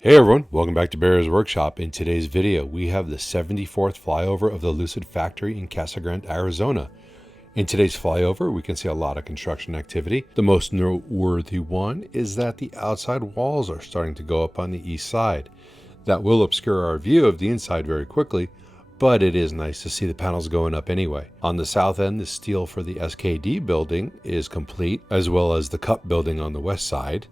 Hey everyone, welcome back to Bear's Workshop. In today's video, we have the 74th flyover of the Lucid factory in Casa Grande, Arizona. In today's flyover, we can see a lot of construction activity. The most noteworthy one is that the outside walls are starting to go up on the east side. That will obscure our view of the inside very quickly, but it is nice to see the panels going up anyway. On the south end, the steel for the SKD building is complete, as well as the cup building on the west side.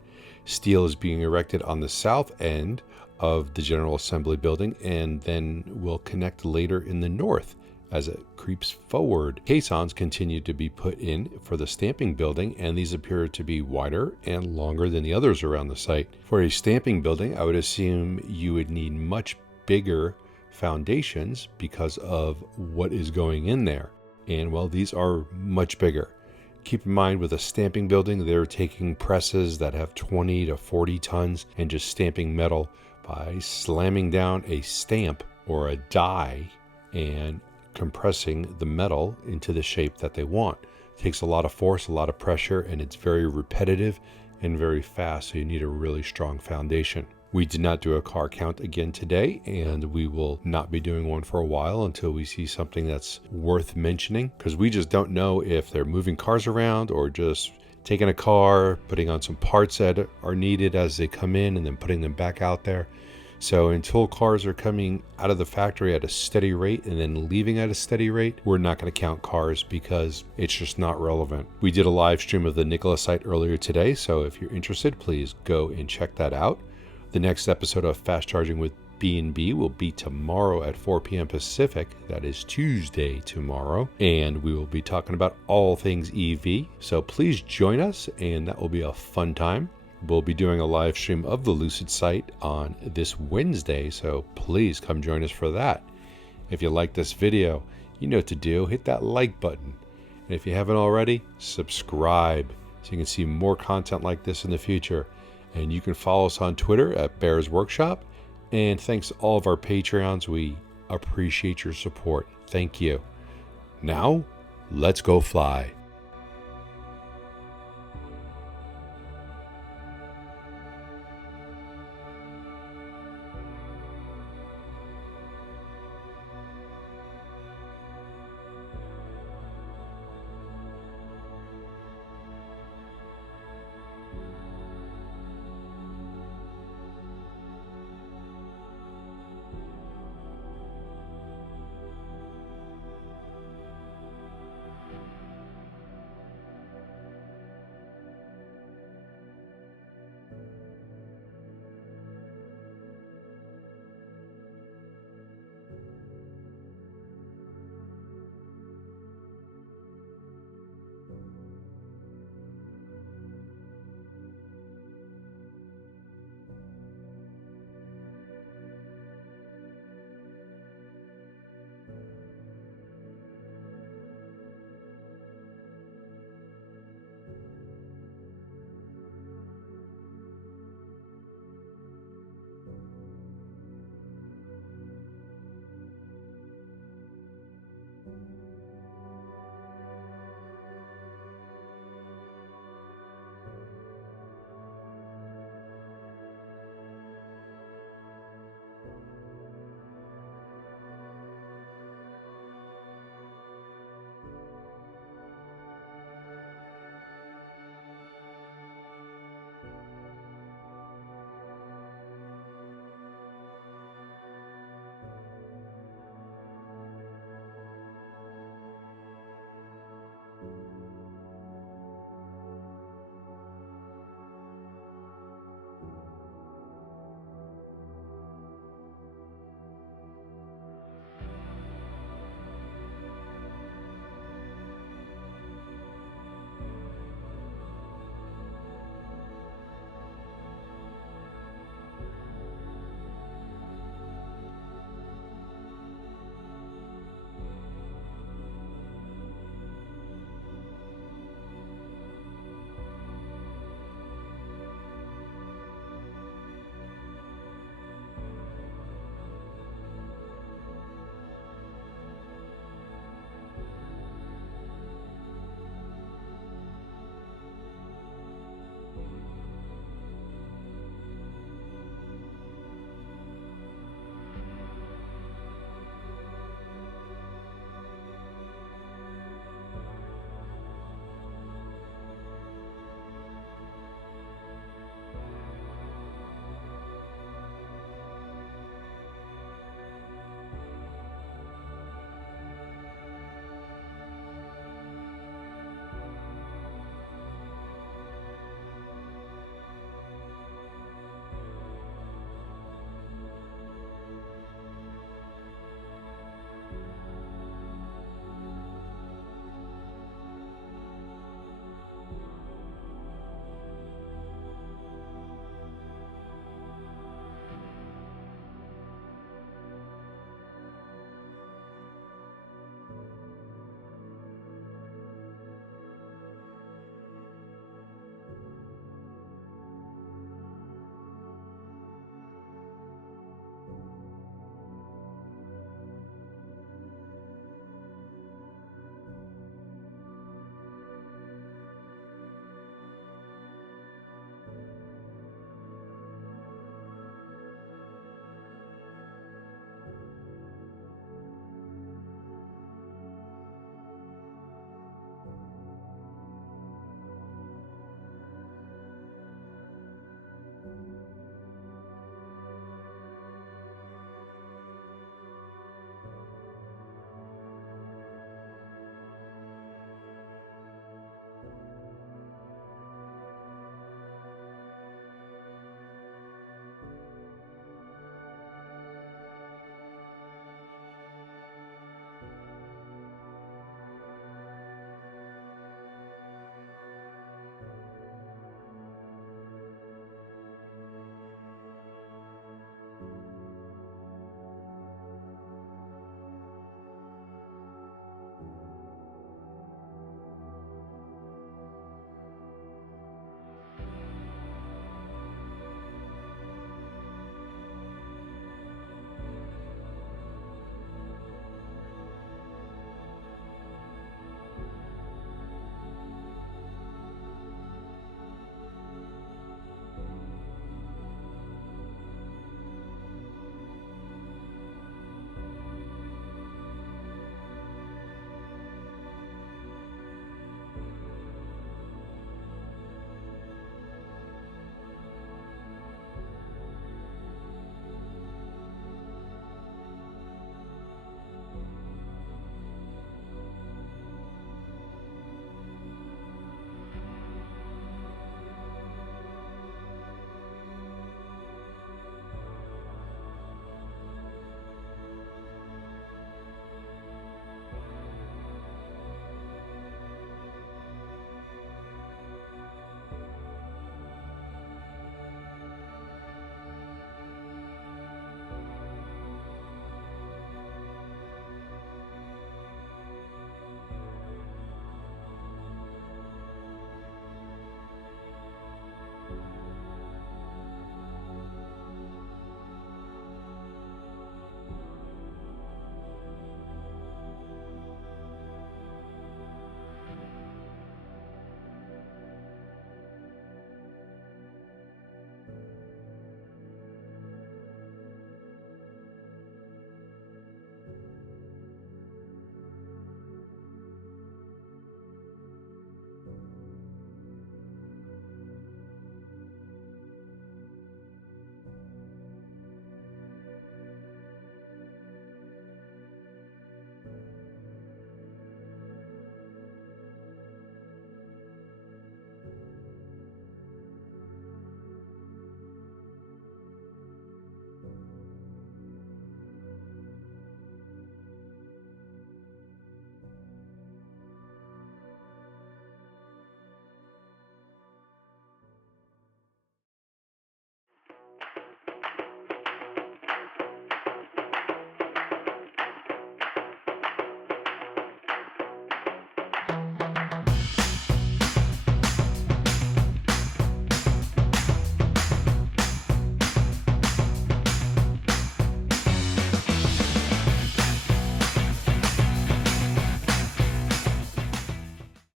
Steel is being erected on the south end of the General Assembly building and then will connect later in the north as it creeps forward. Caissons continue to be put in for the stamping building, and these appear to be wider and longer than the others around the site. For a stamping building, I would assume you would need much bigger foundations because of what is going in there. And well, these are much bigger. Keep in mind, with a stamping building, they're taking presses that have 20 to 40 tons and just stamping metal by slamming down a stamp or a die and compressing the metal into the shape that they want. It takes a lot of force, a lot of pressure, and it's very repetitive and very fast, so you need a really strong foundation. We did not do a car count again today, and we will not be doing one for a while until we see something that's worth mentioning, because we just don't know if they're moving cars around or just taking a car, putting on some parts that are needed as they come in, and then putting them back out there. So until cars are coming out of the factory at a steady rate and then leaving at a steady rate, we're not going to count cars because it's just not relevant. We did a live stream of the Nikola site earlier today, so if you're interested, please go and check that out. The next episode of Fast Charging with B&B will be tomorrow at 4 p.m. Pacific. That is Tuesday tomorrow. And we will be talking about all things EV. So please join us, and that will be a fun time. We'll be doing a live stream of the Lucid site on this Wednesday, so please come join us for that. If you like this video, you know what to do. Hit that like button. And if you haven't already, subscribe so you can see more content like this in the future. And you can follow us on Twitter at Bear's Workshop. And thanks to all of our Patreons. We appreciate your support. Thank you. Now, let's go fly.